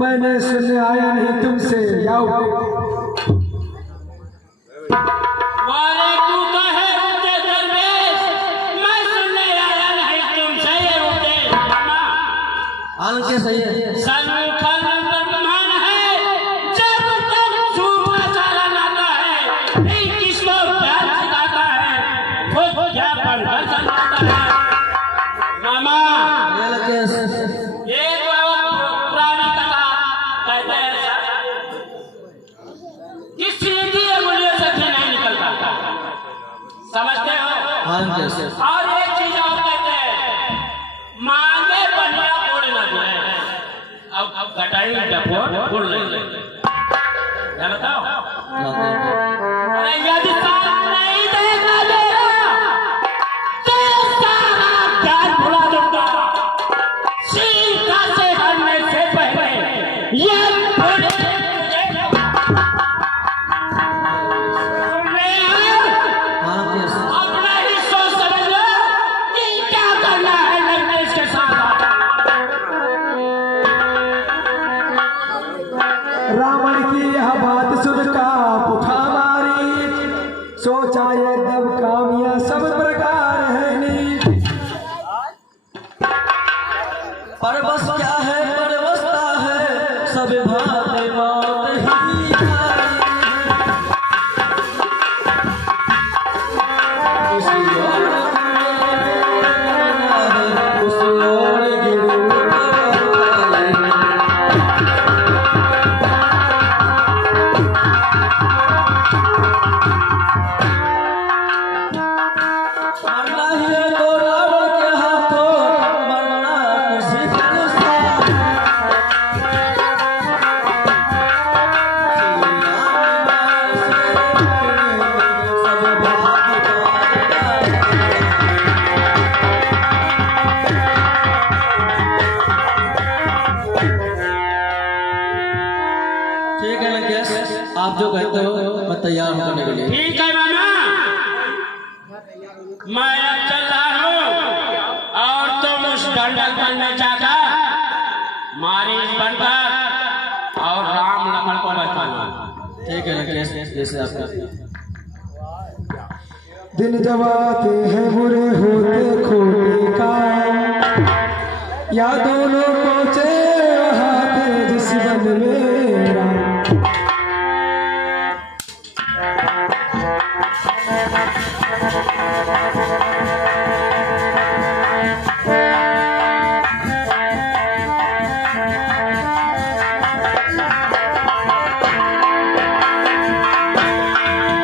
मैंने सुनने आया नहीं तुमसे याओ वाले तू तो है उठे दरवेश, मैं सुनने आया नहीं तुमसे ये उठे आन के सही है सनमुखन ब्रह्मन है जब तक सूखा सारा लाता है नहीं किसको प्यार सिखाता है खुद क्या बनकर चलाता है मामा ये पुरानी कथा कहते हैं किसी की अंगुलियों से घी नहीं निकलता, समझते हो? और एक चीज और कहते हैं मांगे बनिया फोड़ ना जाए, अब घटाई डफोड़ फोड़ ले जानता हो? अरे यदि साथ नहीं देगा मेरा तो सारा प्यार भुला दूंगा, सीधा से हरने से पहले ये अपना ही सोच समझ लो कि क्या करना है नरेश के साथ। रावण की यह बात सुनकर उठा मारी, सोचा ये दब कामिया सब प्रकार है नीच। परवश क्या है परवशता है सब भात मौत ही आई। उस ओर गिरू मरना ही है तो रावण के हाथों, मरना किसी फरिश्ता। सब भाग ठीक है लंकेश, आप जो कहते हो मैं तैयार हूं करने के लिए। ठीक है मामा, मैं अब चल रहा हूँ और तुम उस दंडक वन में जाकर मारीच बनकर और राम लखन को बचाना। ठीक है लंकेश, जैसे आपका दिन जब आते हैं बुरे होते खोटे काम, या दोनों पहुंचे वहां थे जिस वन में